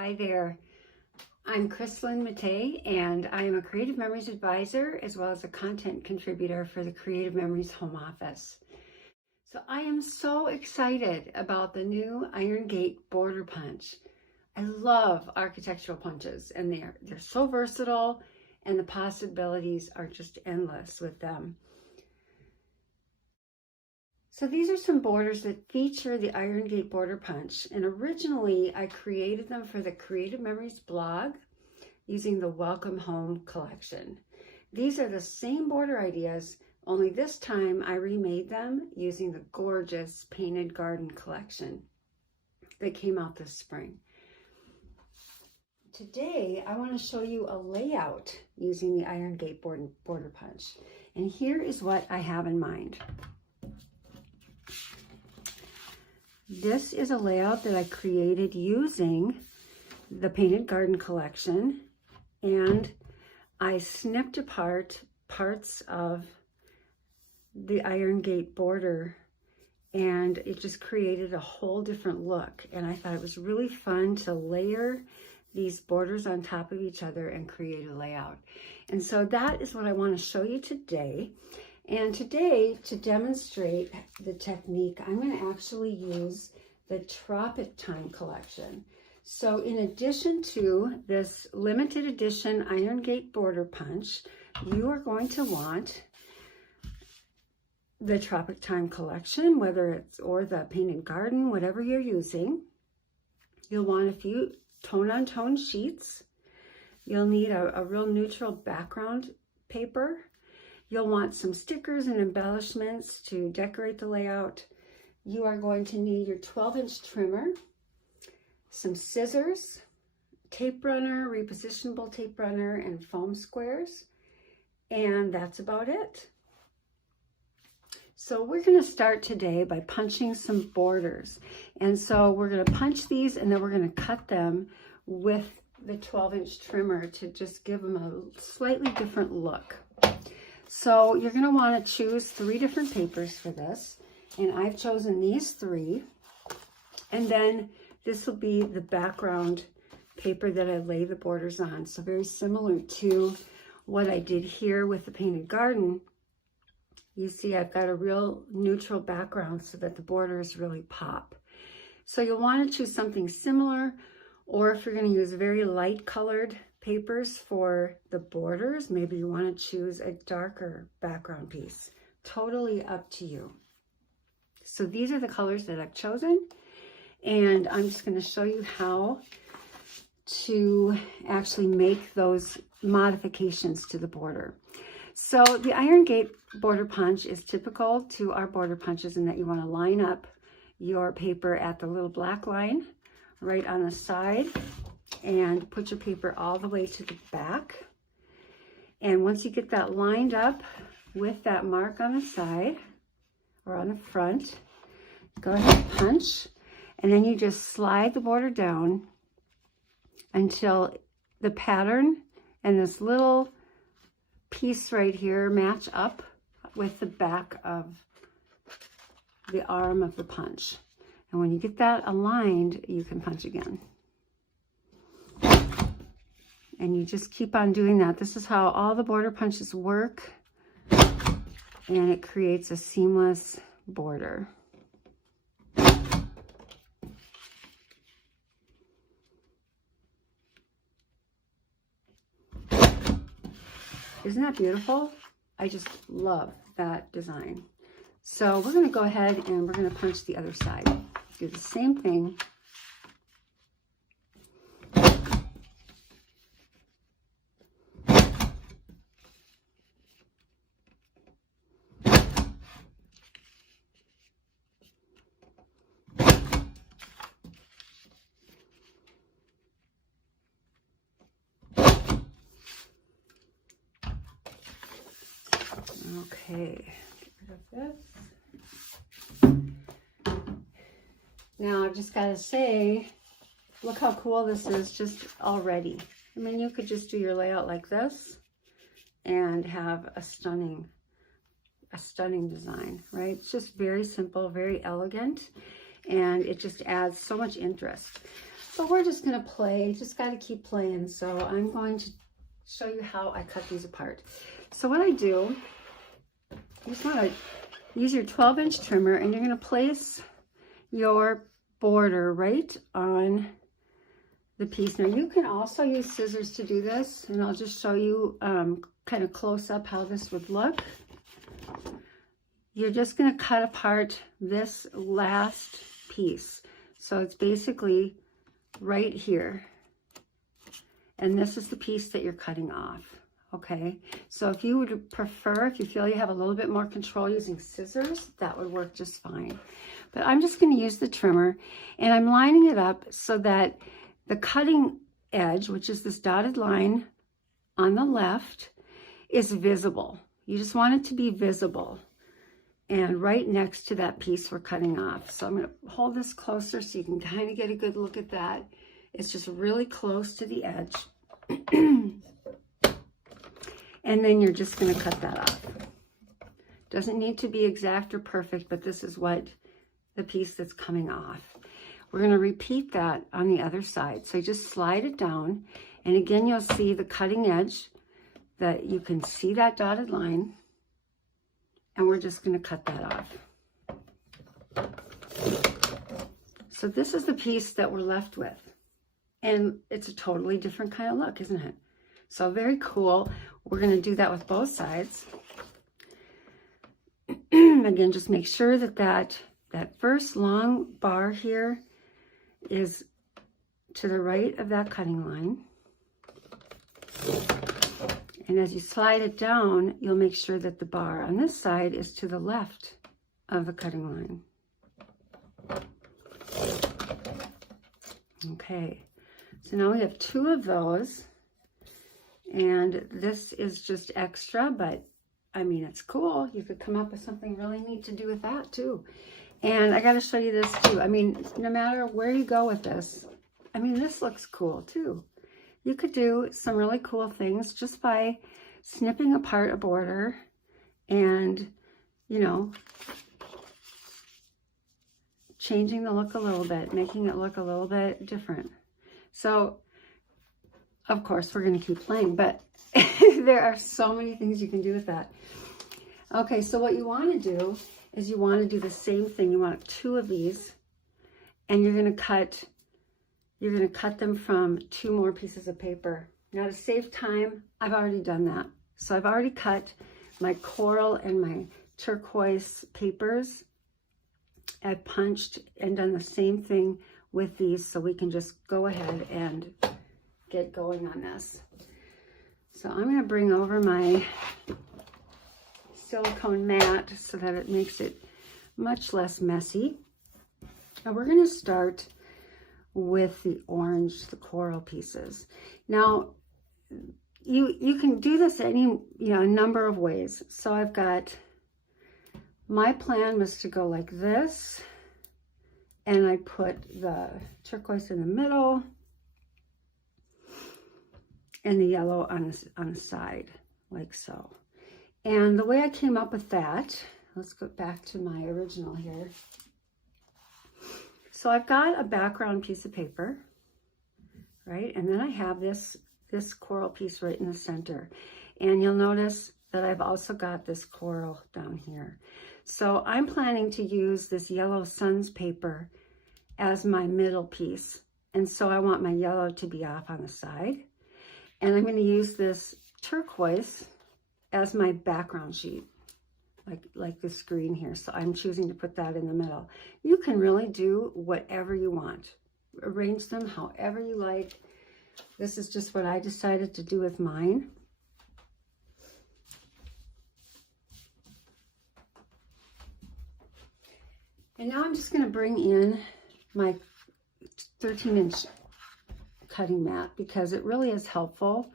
Hi there, I'm Krislyn Mattei, and I am a Creative Memories advisor as well as a content contributor for the Creative Memories home office. So I am so excited about the new Iron Gate border punch. I love architectural punches, and they're so versatile, and the possibilities are just endless with them. So these are some borders that feature the Iron Gate border punch, and originally I created them for the Creative Memories blog using the Welcome Home collection. These are the same border ideas, only this time I remade them using the gorgeous Painted Garden collection that came out this spring. Today I want to show you a layout using the Iron Gate border punch, and here is what I have in mind. This is a layout that I created using the Painted Garden collection, and I snipped apart parts of the Iron Gate border, and it just created a whole different look. And I thought it was really fun to layer these borders on top of each other and create a layout. And so that is what I want to show you today. And today, to demonstrate the technique, I'm going to actually use the Tropic Time Collection. So in addition to this limited edition Iron Gate border punch, you are going to want the Tropic Time Collection, or the Painted Garden, whatever you're using. You'll want a few tone-on-tone sheets. You'll need a real neutral background paper. You'll want some stickers and embellishments to decorate the layout. You are going to need your 12-inch trimmer, some scissors, tape runner, repositionable tape runner, and foam squares. And that's about it. So we're going to start today by punching some borders. And so we're going to punch these, and then we're going to cut them with the 12-inch trimmer to just give them a slightly different look. So you're going to want to choose 3 different papers for this, and I've chosen these 3. And then this will be the background paper that I lay the borders on. So very similar to what I did here with the Painted Garden. You see I've got a real neutral background so that the borders really pop. So you'll want to choose something similar, or if you're going to use very light colored papers for the borders, maybe you want to choose a darker background piece. Totally up to you. So these are the colors that I've chosen, and I'm just going to show you how to actually make those modifications to the border. So the Iron Gate border punch is typical to our border punches in that you want to line up your paper at the little black line right on the side and put your paper all the way to the back. And once you get that lined up with that mark on the side or on the front, go ahead and punch, and then you just slide the border down until the pattern and this little piece right here match up with the back of the arm of the punch. And when you get that aligned, you can punch again. And you just keep on doing that. This is how all the border punches work, and it creates a seamless border. Isn't that beautiful? I just love that design. So we're going to go ahead and we're going to punch the other side. Do the same thing. Okay, get rid of this. Now I've just got to say, look how cool this is just already. I mean, you could just do your layout like this and have a stunning design, right? It's just very simple, very elegant, and it just adds so much interest. But we're just gonna play, just gotta keep playing. So I'm going to show you how I cut these apart. So what I do, you just wanna use your 12-inch trimmer and you're gonna place your border right on the piece. Now you can also use scissors to do this, and I'll just show you kind of close up how this would look. You're just going to cut apart this last piece. So it's basically right here. And this is the piece that you're cutting off. Okay, so if you would prefer, if you feel you have a little bit more control using scissors, that would work just fine. But I'm just going to use the trimmer, and I'm lining it up so that the cutting edge, which is this dotted line on the left, is visible. You just want it to be visible and right next to that piece we're cutting off. So I'm going to hold this closer so you can kind of get a good look at that. It's just really close to the edge. And then you're just going to cut that off. Doesn't need to be exact or perfect, but this is what the piece that's coming off. We're going to repeat that on the other side. So just slide it down, and again you'll see the cutting edge, that you can see that dotted line, and we're just going to cut that off. So this is the piece that we're left with, and it's a totally different kind of look, isn't it? So very cool. We're going to do that with both sides. Again, just make sure that that first long bar here is to the right of that cutting line. And as you slide it down, you'll make sure that the bar on this side is to the left of the cutting line. Okay, so now we have 2 of those, and this is just extra, but I mean, it's cool. You could come up with something really neat to do with that too. And I got to show you this too. I mean, no matter where you go with this, I mean, this looks cool too. You could do some really cool things just by snipping apart a border and, you know, changing the look a little bit, making it look a little bit different. So, of course, we're going to keep playing, but there are so many things you can do with that. Okay, so what you want to do is you want to do the same thing. You want 2 of these, and you're going to cut them from 2 more pieces of paper. Now, to save time, I've already done that. So I've already cut my coral and my turquoise papers. I've punched and done the same thing with these, so we can just go ahead and get going on this. So I'm going to bring over my silicone mat so that it makes it much less messy. And we're going to start with the orange, the coral pieces. Now, you can do this a number of ways. So I've got, my plan was to go like this, and I put the turquoise in the middle and the yellow on the side, like so. And the way I came up with that, let's go back to my original here. So I've got a background piece of paper, right? And then I have this coral piece right in the center. And you'll notice that I've also got this coral down here. So I'm planning to use this yellow Suns paper as my middle piece. And so I want my yellow to be off on the side. And I'm going to use this turquoise as my background sheet, like this green here. So I'm choosing to put that in the middle. You can really do whatever you want. Arrange them however you like. This is just what I decided to do with mine. And now I'm just going to bring in my 13-inch cutting mat, because it really is helpful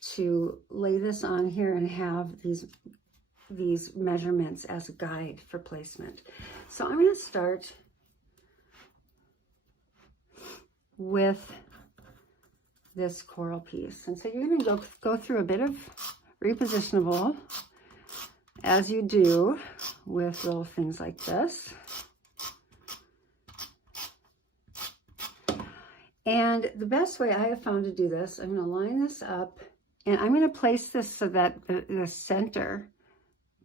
to lay this on here and have these measurements as a guide for placement. So I'm going to start with this coral piece. And so you're going to go through a bit of repositionable, as you do with little things like this. And the best way I have found to do this, I'm going to line this up, and I'm going to place this so that the center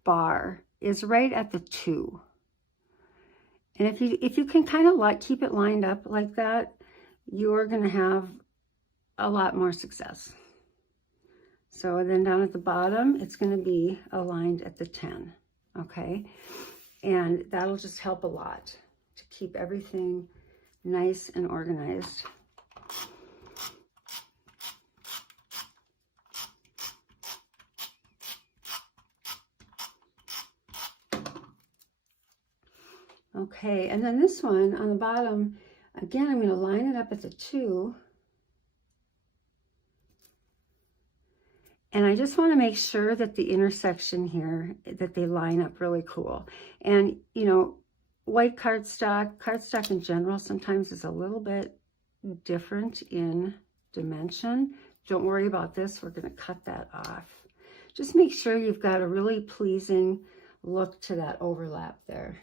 bar is right at the 2. And if you can kind of keep it lined up like that, you're going to have a lot more success. So then down at the bottom, it's going to be aligned at the 10, okay? And that'll just help a lot to keep everything nice and organized. Okay, and then this one on the bottom, again, I'm going to line it up at the 2. And I just want to make sure that the intersection here, that they line up really cool. And, you know, white cardstock in general sometimes is a little bit different in dimension. Don't worry about this. We're going to cut that off. Just make sure you've got a really pleasing look to that overlap there.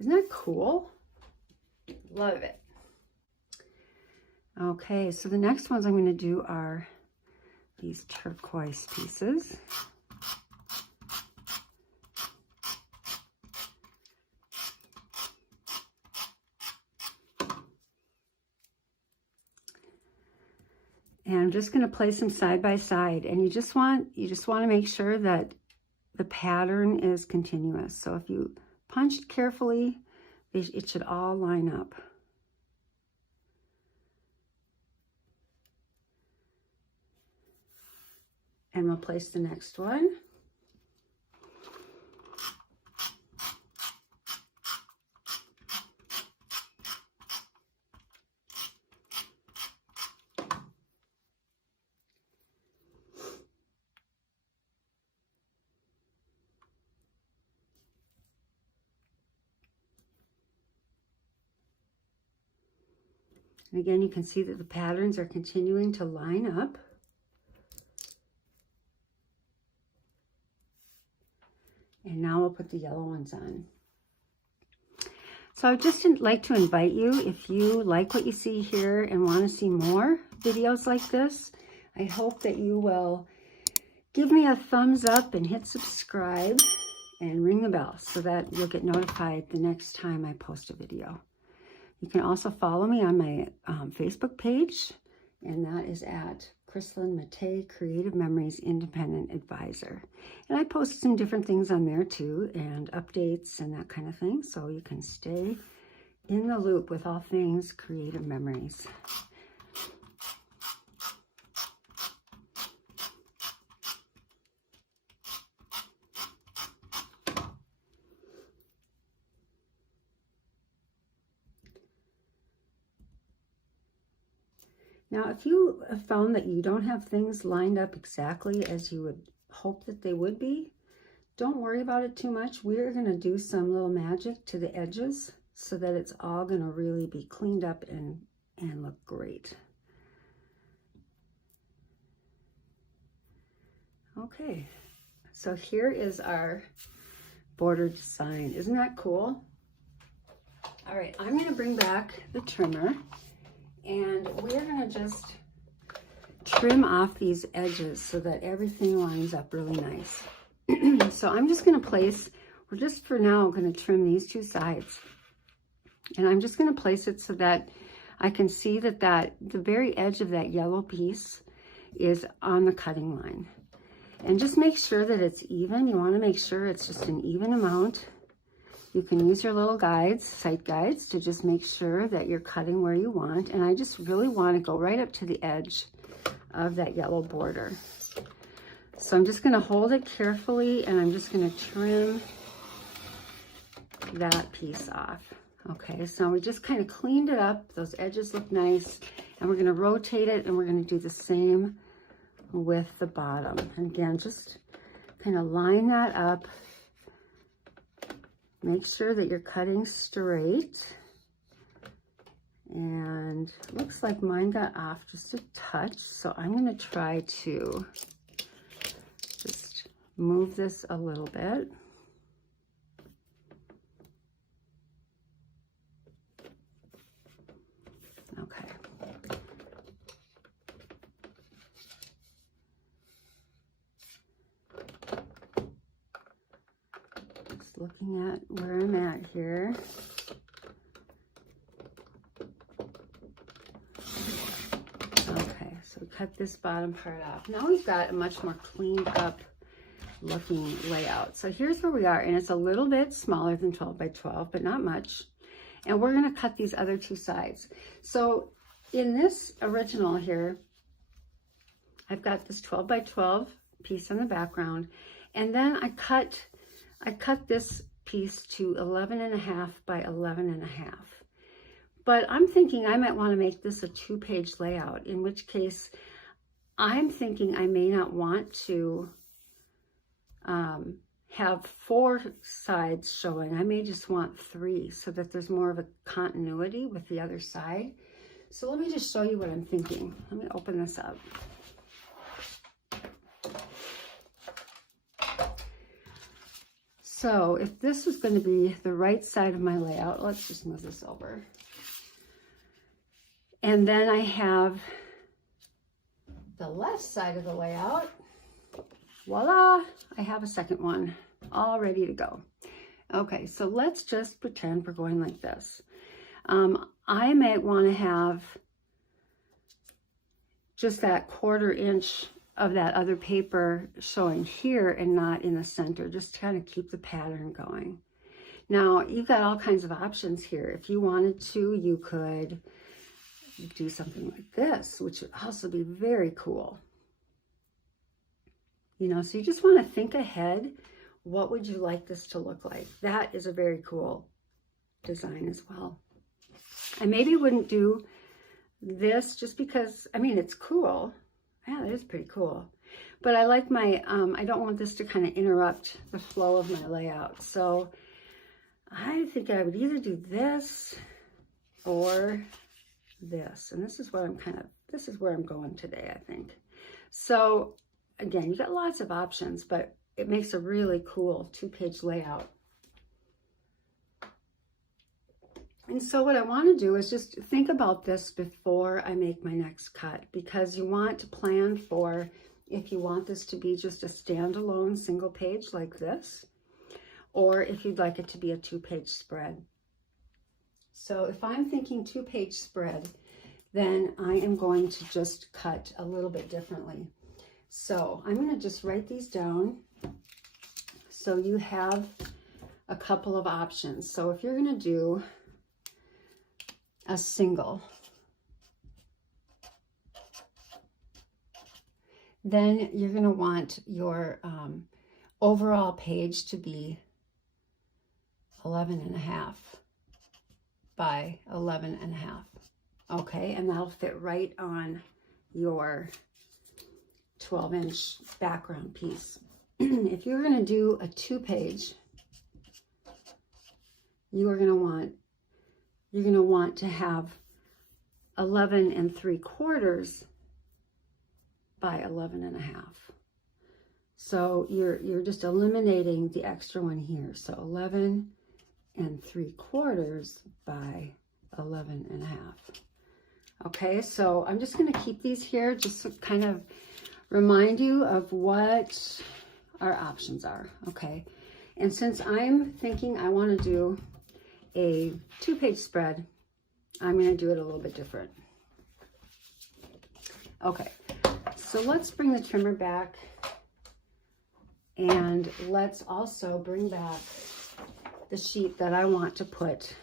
Isn't that cool? Love it. Okay, so the next ones I'm going to do are these turquoise pieces. And I'm just going to place them side by side, and you just want to make sure that the pattern is continuous. So if you punch it carefully, it should all line up. And we'll place the next one. And again, you can see that the patterns are continuing to line up. And now we'll put the yellow ones on. So I'd just like to invite you, if you like what you see here and want to see more videos like this, I hope that you will give me a thumbs up and hit subscribe and ring the bell so that you'll get notified the next time I post a video. You can also follow me on my Facebook page, and that is at Krislyn Mattei, Creative Memories Independent Advisor. And I post some different things on there too, and updates and that kind of thing, so you can stay in the loop with all things creative memories. Now, if you have found that you don't have things lined up exactly as you would hope that they would be, don't worry about it too much. We're going to do some little magic to the edges so that it's all going to really be cleaned up and look great. Okay, so here is our border design. Isn't that cool? All right, I'm going to bring back the trimmer. And we're going to just trim off these edges so that everything lines up really nice. So I'm just going to place, we're just for now going to trim these two sides. And I'm just going to place it so that I can see that the very edge of that yellow piece is on the cutting line. And just make sure that it's even. You want to make sure it's just an even amount. You can use your little guides, sight guides, to just make sure that you're cutting where you want. And I just really want to go right up to the edge of that yellow border. So I'm just going to hold it carefully, and I'm just going to trim that piece off. Okay, so we just kind of cleaned it up. Those edges look nice. And we're going to rotate it, and we're going to do the same with the bottom. And again, just kind of line that up. Make sure that you're cutting straight. And it looks like mine got off just a touch, so I'm going to try to just move this a little bit. Okay. just looking at where I'm at here. Okay, so cut this bottom part off. Now we've got a much more cleaned up looking layout. So here's where we are, and it's a little bit smaller than 12 by 12, but not much. And we're going to cut these other two sides. So in this original here, I've got this 12 by 12 piece in the background, and then I cut this piece to 11.5 by 11.5. But I'm thinking I might want to make this a 2-page layout, in which case I'm thinking I may not want to have 4 sides showing. I may just want 3 so that there's more of a continuity with the other side. So let me just show you what I'm thinking. Let me open this up. So if this was going to be the right side of my layout, let's just move this over. And then I have the left side of the layout. Voila, I have a second one all ready to go. Okay, so let's just pretend we're going like this. I might want to have just that 1/4 inch of that other paper showing here and not in the center, just to kind of keep the pattern going. Now, you've got all kinds of options here. If you wanted to, you could do something like this, which would also be very cool. You know, so you just want to think ahead. What would you like this to look like? That is a very cool design as well. I maybe wouldn't do this just because, I mean, it's cool. Yeah, that is pretty cool. But I like my, I don't want this to kind of interrupt the flow of my layout. So I think I would either do this or this. And this is what this is where I'm going today, I think. So again, you got lots of options, but it makes a really cool 2-page layout. And so what I want to do is just think about this before I make my next cut, because you want to plan for if you want this to be just a standalone single page like this, or if you'd like it to be a 2-page spread. So if I'm thinking 2-page spread, then I am going to just cut a little bit differently. So I'm going to just write these down so you have a couple of options. So if you're going to do a single, then you're going to want your overall page to be 11.5 by 11.5. Okay, and that'll fit right on your 12-inch background piece. If you're going to do a 2-page, you're going to want to have 11 3/4 by 11.5. So you're just eliminating the extra one here. So 11 3/4 by 11.5. Okay, so I'm just going to keep these here just to kind of remind you of what our options are. Okay, and since I'm thinking I want to do a 2-page spread, I'm going to do it a little bit different. Okay, so let's bring the trimmer back, and let's also bring back the sheet that I want to put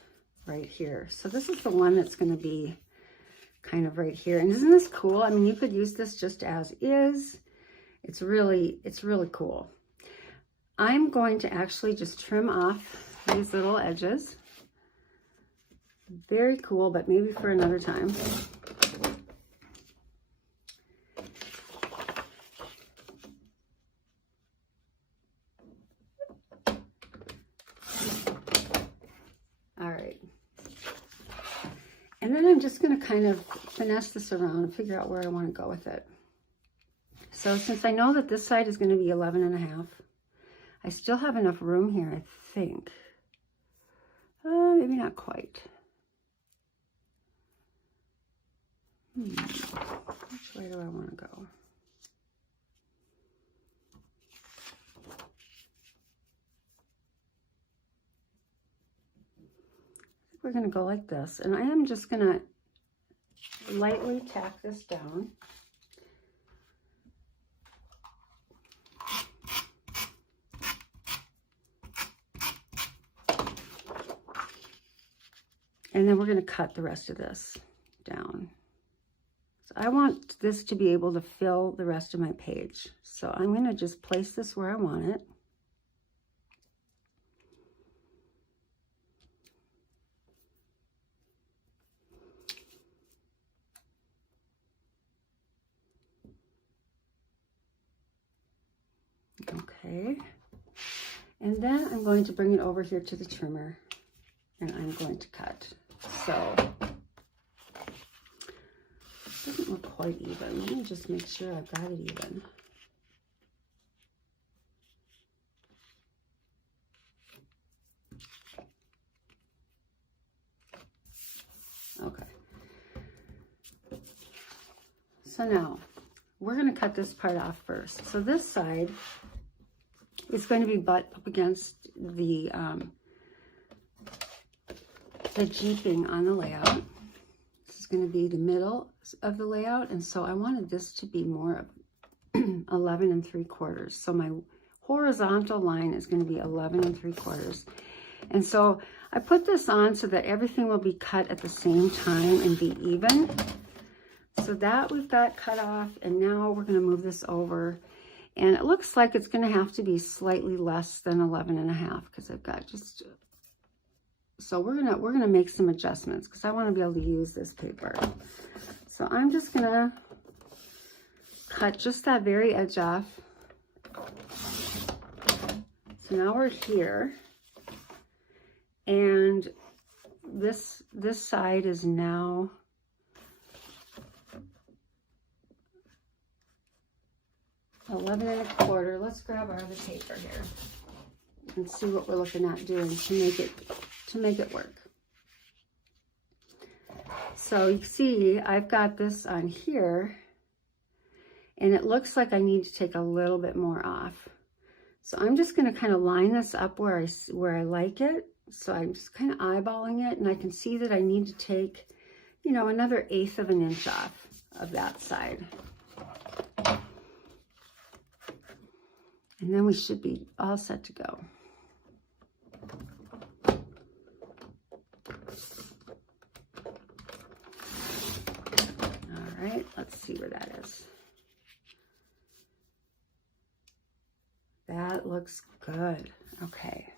right here. So this is the one that's going to be kind of right here. And isn't this cool? I mean, you could use this just as is. It's really cool. I'm going to actually just trim off these little edges. Very cool, but maybe for another time. All right. And then I'm just going to kind of finesse this around and figure out where I want to go with it. So since I know that this side is going to be 11.5, I still have enough room here, I think. Maybe not quite. Which way do I want to go? we're going to go like this. And I am just going to lightly tack this down. And then we're going to cut the rest of this down. So I want this to be able to fill the rest of my page. So I'm going to just place this where I want it. Okay. And then I'm going to bring it over here to the trimmer and I'm going to cut. So it doesn't look quite even. Let me just make sure I've got it even. Okay. So now we're going to cut this part off first. So this side is going to be butt up against the jeeping on the layout. This is going to be the middle of the layout, and so I wanted this to be more 11 3/4. So my horizontal line is going to be 11 3/4. And so I put this on so that everything will be cut at the same time and be even. So that we've got cut off, and now we're going to move this over. And it looks like it's going to have to be slightly less than 11 1/2 because I've got just... So we're gonna make some adjustments because I want to be able to use this paper. So I'm just gonna cut just that very edge off. So now we're here, and this side is now $11 1/4. Let's grab our other paper here and see what we're looking at doing to make it work. So you see, I've got this on here, and it looks like I need to take a little bit more off. So I'm just going to kind of line this up where I like it. So I'm just kind of eyeballing it, and I can see that I need to take, you know, another 1/8 of an inch off of that side. And then we should be all set to go. All right, let's see where that is. That looks good. Okay.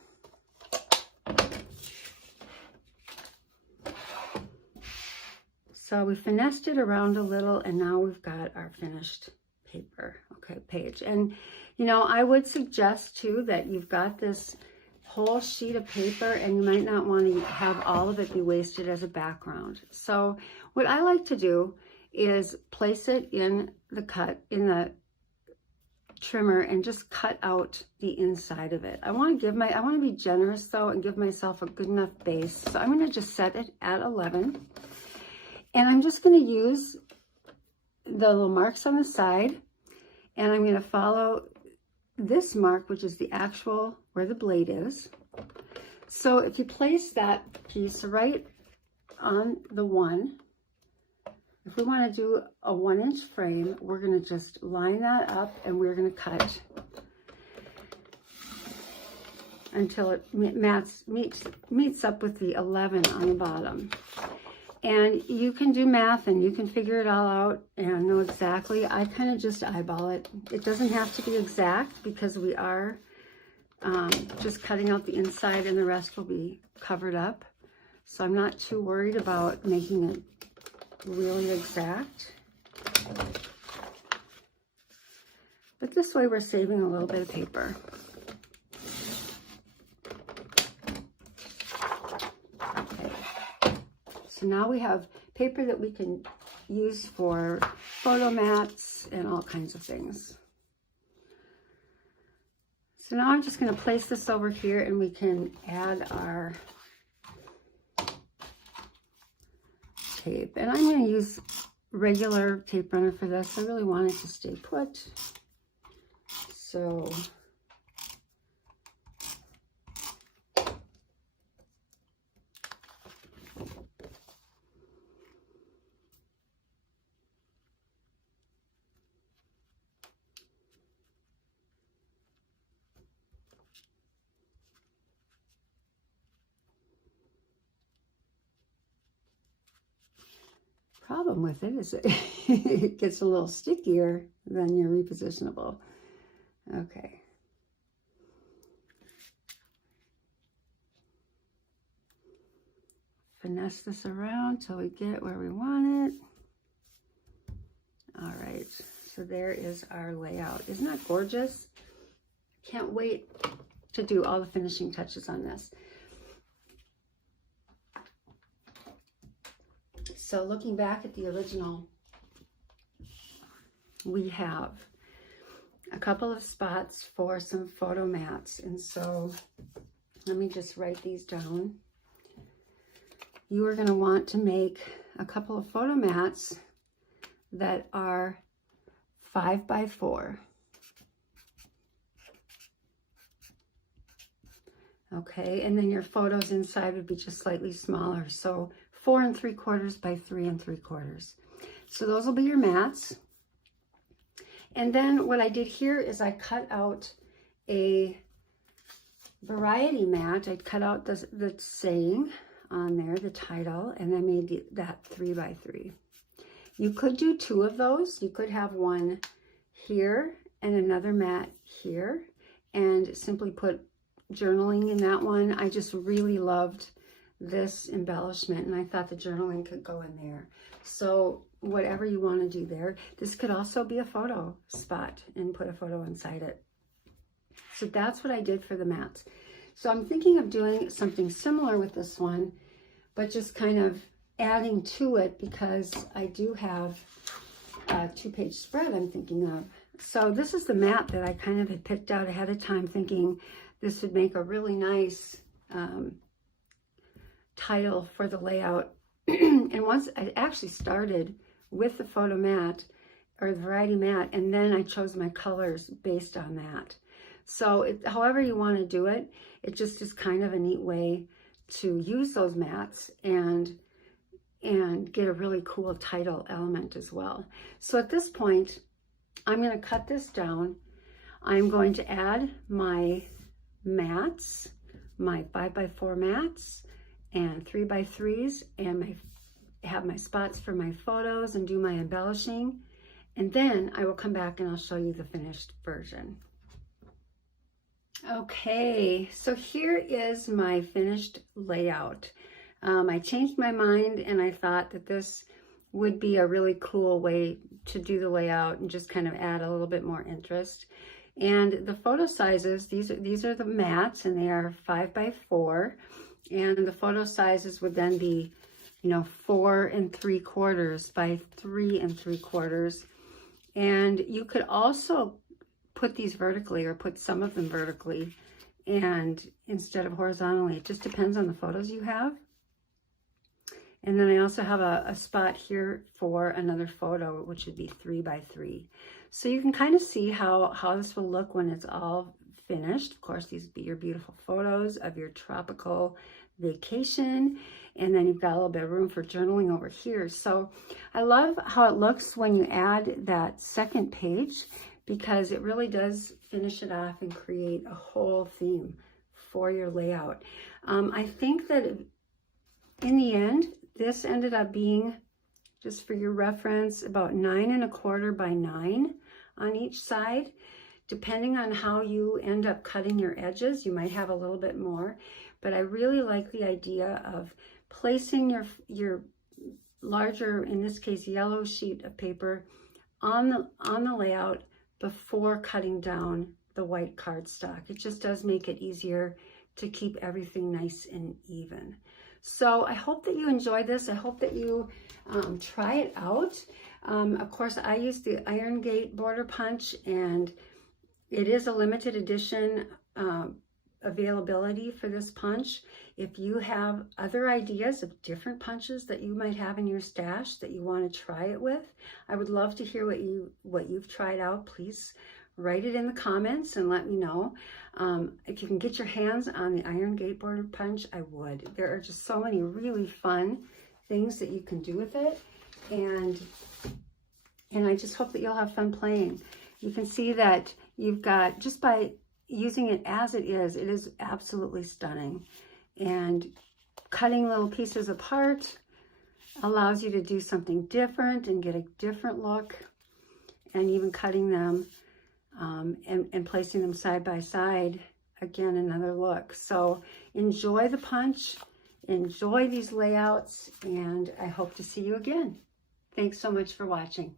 So we finessed it around a little, and now we've got our finished paper, okay, page. And, you know, I would suggest too that you've got this whole sheet of paper, and you might not want to have all of it be wasted as a background. So what I like to do is place it in the trimmer and just cut out the inside of it. I want to be generous though and give myself a good enough base. So I'm going to just set it at 11, and I'm just going to use the little marks on the side, and I'm going to follow this mark, which is the actual where the blade is. So if you place that piece right on the one, if we want to do a 1-inch frame, we're going to just line that up, and we're going to cut until it meets up with the 11 on the bottom. And you can do math and you can figure it all out and know exactly. I kind of just eyeball it. It doesn't have to be exact because we are just cutting out the inside, and the rest will be covered up. So I'm not too worried about making it really exact. But this way we're saving a little bit of paper. Okay. So now we have paper that we can use for photo mats and all kinds of things. So now I'm just going to place this over here, and we can add our tape. And I'm going to use regular tape runner for this. I really want it to stay put. So problem with it is it gets a little stickier than your repositionable. Okay. Finesse this around till we get it where we want it. All right, so there is our layout. Isn't that gorgeous? Can't wait to do all the finishing touches on this. So looking back at the original, we have a couple of spots for some photo mats. And so let me just write these down. You are going to want to make a couple of photo mats that are 5 by 4. Okay, and then your photos inside would be just slightly smaller. So 4 3/4 by 3 3/4. So those will be your mats. And then what I did here is I cut out a variety mat. I cut out the saying on there, the title, and I made that 3 by 3. You could do 2 of those. You could have one here and another mat here and simply put journaling in that one. I just really loved this embellishment and I thought the journaling could go in there. So whatever you want to do there. This could also be a photo spot and put a photo inside it. So that's what I did for the mats. So I'm thinking of doing something similar with this one, but just kind of adding to it because I do have a 2-page spread I'm thinking of. So this is the mat that I kind of had picked out ahead of time, thinking this would make a really nice title for the layout. And once I actually started with the photo mat or the variety mat, and then I chose my colors based on that. So however you want to do it, it just is kind of a neat way to use those mats and get a really cool title element as well. So at this point, I'm going to cut this down. I'm going to add my mats, my 5 by 4 mats and 3 by 3s, and have my spots for my photos and do my embellishing. And then I will come back and I'll show you the finished version. Okay, so here is my finished layout. I changed my mind and I thought that this would be a really cool way to do the layout and just kind of add a little bit more interest. And the photo sizes, these are the mats, and they are 5 by 4. And the photo sizes would then be, 4 3/4 by 3 3/4. And you could also put these vertically or put some of them vertically and instead of horizontally. It just depends on the photos you have. And then I also have a spot here for another photo, which would be 3 by 3. So you can kind of see how this will look when it's all finished. Of course, these would be your beautiful photos of your tropical vacation. And then you've got a little bit of room for journaling over here. So I love how it looks when you add that second page, because it really does finish it off and create a whole theme for your layout. I think that in the end, this ended up being, just for your reference, about 9 1/4 by 9 on each side. Depending on how you end up cutting your edges, you might have a little bit more, but I really like the idea of placing your larger, in this case, yellow sheet of paper on the layout before cutting down the white cardstock. It just does make it easier to keep everything nice and even. So I hope that you enjoyed this. I hope that you try it out. Of course, I use the Iron Gate border punch, and it is a limited edition availability for this punch. If you have other ideas of different punches that you might have in your stash that you want to try it with, I would love to hear what you've tried out. Please write it in the comments and let me know. If you can get your hands on the Iron Gate border punch, I would. There are just so many really fun things that you can do with it, and I just hope that you'll have fun playing. You can see that you've got, just by using it as it is absolutely stunning. And cutting little pieces apart, allows you to do something different and get a different look, and even cutting them and placing them side by side, again, another look. So enjoy the punch, enjoy these layouts, and I hope to see you again. Thanks so much for watching.